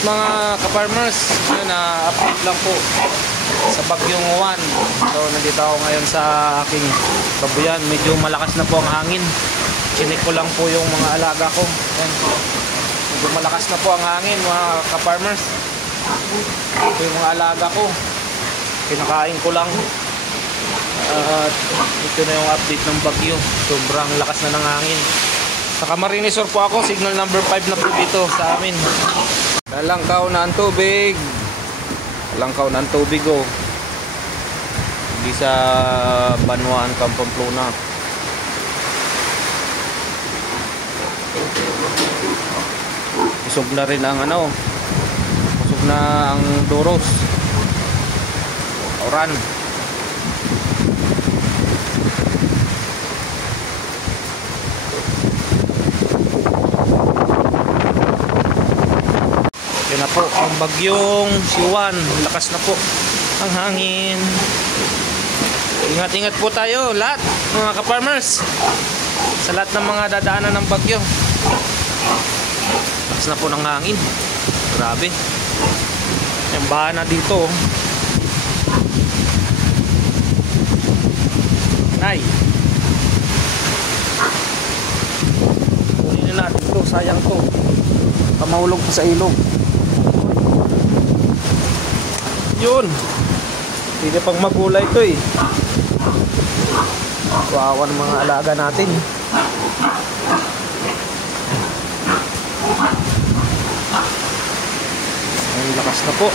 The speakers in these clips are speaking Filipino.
mga ka-farmers, update lang po sa bagyong Juan. So nandito ako ngayon sa aking babuyan. Medyo malakas na po ang hangin. Chinik ko lang po yung mga alaga ko. Ayan. Medyo malakas na po ang hangin mga ka-farmers. Ito yung mga alaga ko. Kinakain ko lang. At ito na yung update ng bagyo. Sobrang lakas na ng hangin. Sa Camarines Sur po ako. Signal number 5 na po dito sa amin. Lalangkaw na ang tubig. Lalangkaw na ang tubig oh. Hindi sa Banwaan, Pamplona. Usog na rin ang usog na ang Doros. Oran. Yan na po ang bagyong si Juan. Lakas na po ang hangin. Ingat-ingat po tayo lahat mga ka-farmers sa lahat ng mga dadaanan ng bagyo. Lakas na po ng hangin. Grabe. Yung baha na dito. Nay. Kunin na natin ito. Sayang to. Pamahulog po sa ilog. Yun. Hindi pang magulay ito eh. Kawawa ng mga alaga natin. Ang lakas na po.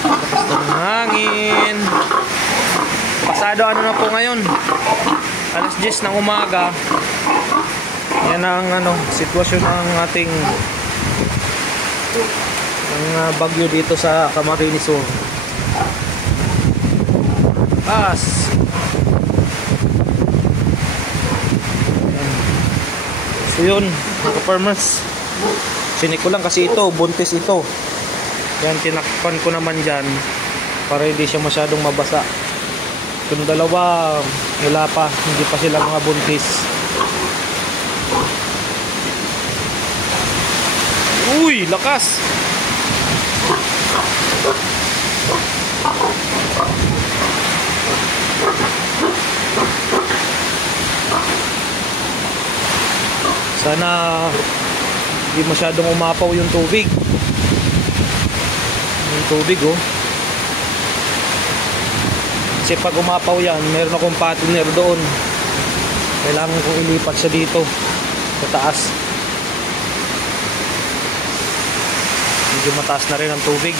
Lakas na ng hangin. Pasado na po ngayon. Alas 10 ng umaga. Yan ang sitwasyon ng ating bagyo dito sa Camarines Sur. So yun mga farmers, sinik ko lang kasi ito buntis ito. Yan, tinakpan ko naman dyan para hindi siya masyadong mabasa. Yung dalawa wala pa, hindi pa sila mga buntis. Uy, lakas. Sana hindi masyadong umapaw yung tubig. Yung tubig oh. Kasi pag umapaw yan, meron akong patiner doon. Kailangan kong ilipat siya dito sa taas. Medyo mataas na rin ang tubig.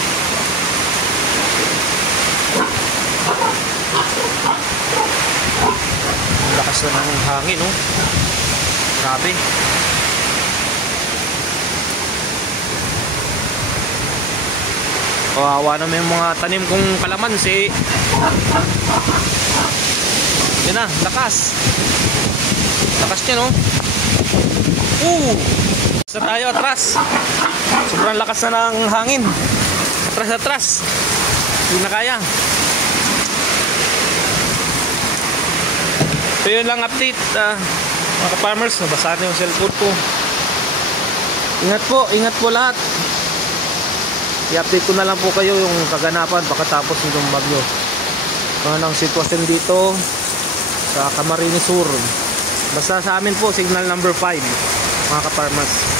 Ang lakas na ng hangin oh. Grabe. Kawawa naman yung mga tanim kong kalamansi. Yan na, lakas. Lakas niya no. Sa tayo atras. Sobrang lakas na ng hangin. Atras. Hindi na kaya. So yun lang update mga ka-farmers. Nabasa na yung cellphone ko. Ingat po lahat. I-update ko na lang po kayo yung kaganapan pagkatapos ng bagyo. Ano ang sitwasyon dito sa Camarines Sur. Basta sa amin po signal number 5 mga ka-farmers.